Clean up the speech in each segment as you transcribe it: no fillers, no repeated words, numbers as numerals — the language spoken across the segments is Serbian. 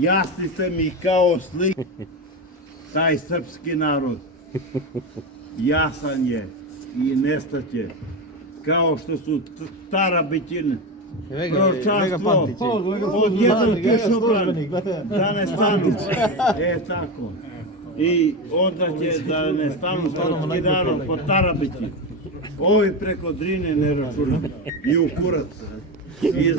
Jasni ste mi kao slika. Taj srpski narod jasan je i nestaće. Kao što su Tarabićin proročanstvo od jednog kišobran da ne stanu. Tako. I onda će da ne stanu srpski narod po Tarabići. Ovi preko Drine ne računam. I u kurac. I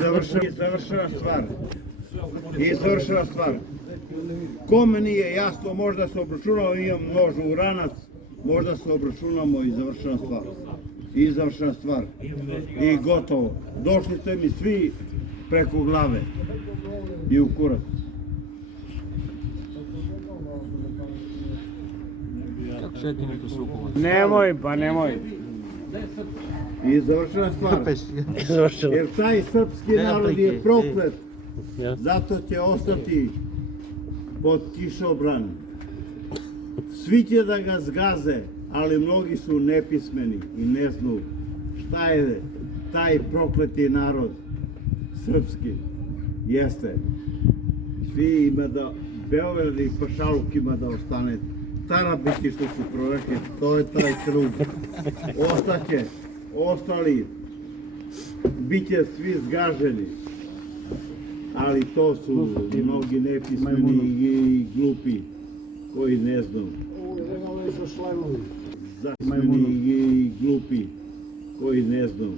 završava stvar. Kome nije jasno, možda se obračunamo, imam nož u ranac, možda se obračunamo i završena stvar. I gotovo. Došli ste mi svi preko glave i u kurac. Nemoj. I završena stvar. Jer taj srpski narod je proklet. Zato će ostati pod kišobran. Svi će da ga zgaze, ali mnogi su nepismeni i ne znaju šta je taj prokleti narod srpski. Jeste. Svi ima da Beograd i Pašaluk ima da ostane. Tarabići što su prorekli, to je taj krug. Ostaće, ostali, bit će svi zgaženi. Ali to su mnogi nepismeni i glupi koji ne znaju. Zapismeni i glupi koji ne znaju.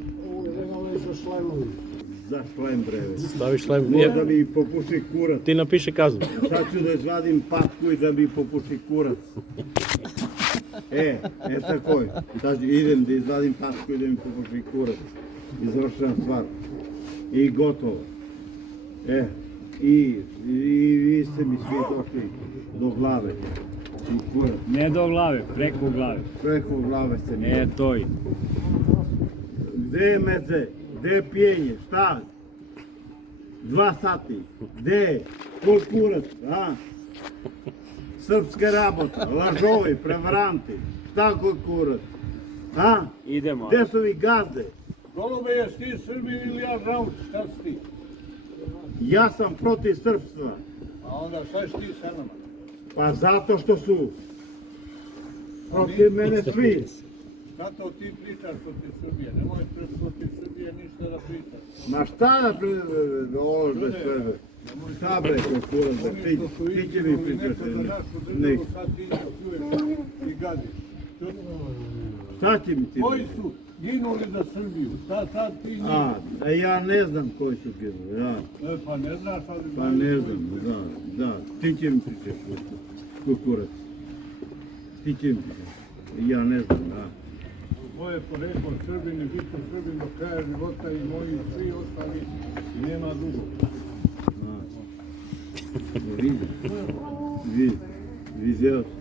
Za šlem breve. Stavi šlem. Da mi popuši kurac. Ti napiši kaznu. Sad ću da izvadim patku i da mi popuši kurac. Tako je. Sad idem da izvadim patku i da mi popuši kurac. I završena stvar. I gotovo. I vi ste mi svi došli do glave. Ne do glave, preko glave. Preko glave ste mi. Toj. Gde je medze? Gde je pijenje? Šta? 2 sati. Gde je? Kod kurac? Srpska rabota, lažovi, prevaranti. Šta kod kurac? Idemo. Gde su vi gazde? Golube, jesi ti Srbin ili ja žauč? Šta si ti? Ja sam protiv srpstva. A onda šta si ti sa nama? Pa zato što su protiv mene svi. Zato ti pričaš protiv Srbije. Nemoj protiv Srbije ništa da pričaš. Ma šta da ovo sve? Šta bre, kurac, ti će mi pričati. Sad ti čuješ i gadiš. Šta će mi ti? Koji su ginuli za Srbiju? Sad ti njih. Ja ne znam koji su ginuli. Pa ne znaš, ali... Pa ne znam, da. Ti će mi pričati, kurac. Ti će mi pričati. Ja ne znam, Moje poreklo Srbini, bit ću Srbin do kraja života i moji svi ostali i nema dugo. Vidio sam.